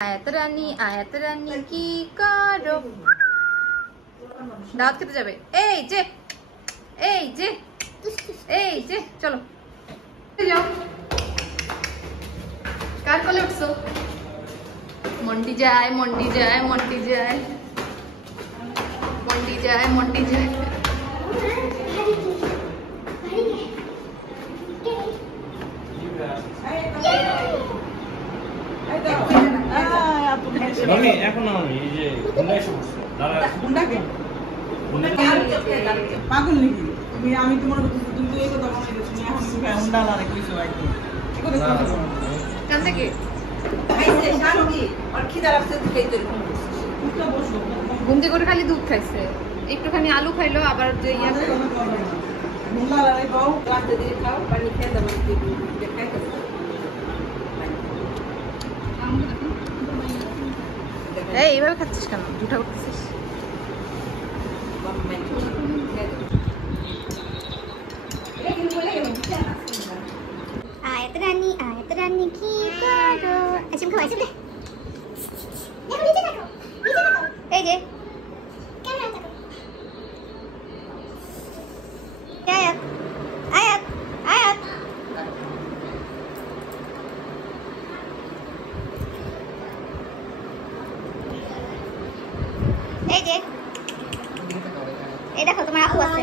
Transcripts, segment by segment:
আয়াত রানী কি করো? দাওয়াত খেতে যাবে। এই যে চলো যাও। কার কোলে উঠছো? মন্টি যায় আমি এখন এই যে গুন্ডার সমস্যা দাঁড়া গুন্ডাকে পাগল নাকি তুমি? আমি তোমার তুমি তো এই কথা বলে তুমি এখন তুমি গুন্ডা লারে কইছো একদম ঠিক কথা বলছো কান থেকে খাইছে শান্তি আর খিদা লাগছে তো খেতে উঠা বসো গুন্ডি করে খালি দুধ খাইছে, একটুখানি আলু খাইলো, আবার যে ইয়া গুন্ডা লারে পাও রাতে দিয়ে খাও পানি খেয়ে দাও খাইতে এইভাবে খাচ্ছিস কেন? জুঠা উঠতেছিস। আয়াত রানী কি করো? আইসক্রিম খাও, আইসক্রিম এই যে আয়াত এই যে এই দেখো তোমার আপু আছে।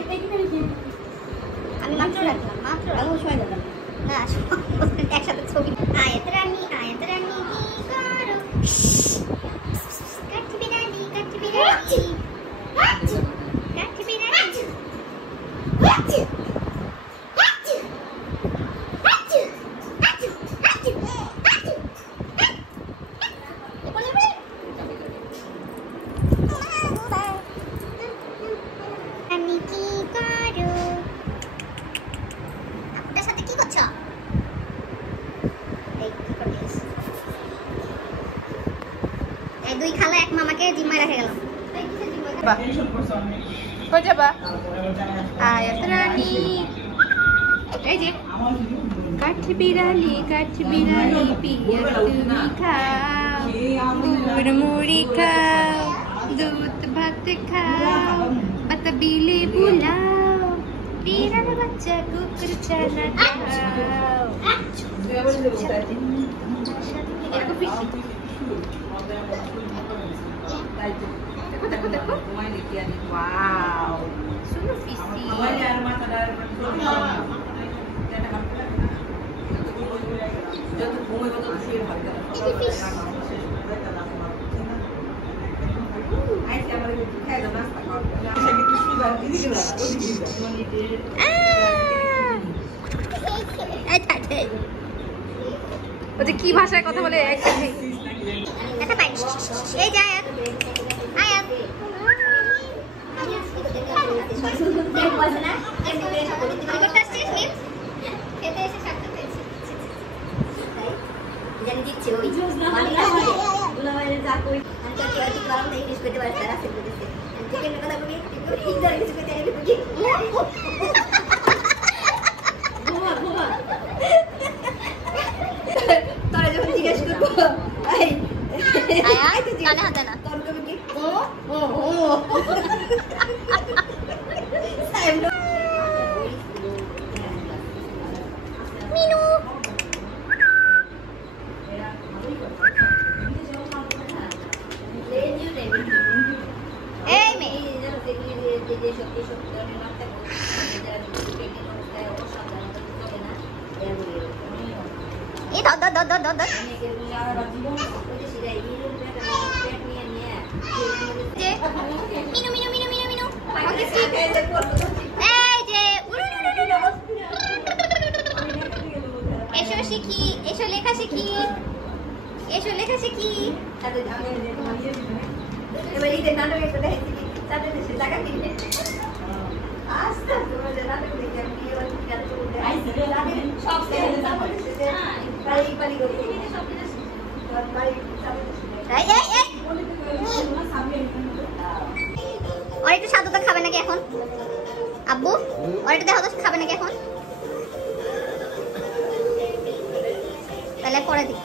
আমি মাত্র রাখলাম, সময় দিলাম না, একসাথে ছবি। আয়াত রানী কি করো? কাঠবিড়ালি দুই খালা এক মামাকে জিম্মায় রেখে গেলাম। আয়াত রানী এই যে কাঠবিড়ালি পিয়া তুমি খাও, মুড়ি খাও, দুধ ভাত খাও, পাতাবিলে বুলাও, বিড়াল বাচ্চা কুকুর চানা খাও। দেখো wow শুনো ফিসি যত ঘুমে কত শুয়ে ভালো আইসে আমার খাই দাও নাস্তা খাও সেটা কি সুগার দিদি না ওই যে কি ভাষায় কথা বলে একসাথে। এই যে আয়াত তোরা যখন জিজ্ঞেস করবো কানে হাতে না মিনু এই মেয়ে এই ধর মিনু এই যে এসো শিখি, এসো লেখা শিখি। এবার এই নাটক একটা দেখি তাদের দেশে টাকা কিনবে আস্তে আস্তে নাটক দেখে আমি কি বলতে কেন চলতে আইছি তাদের সব ছেড়ে তারপরে সেটা বাড়ি করে সব কিছু বাড়ি और একটু সাদুটা খাবে নাকি এখন? আব্বু और একটু দেখো তো খাবে নাকি এখন? তাহলে পরে দিই।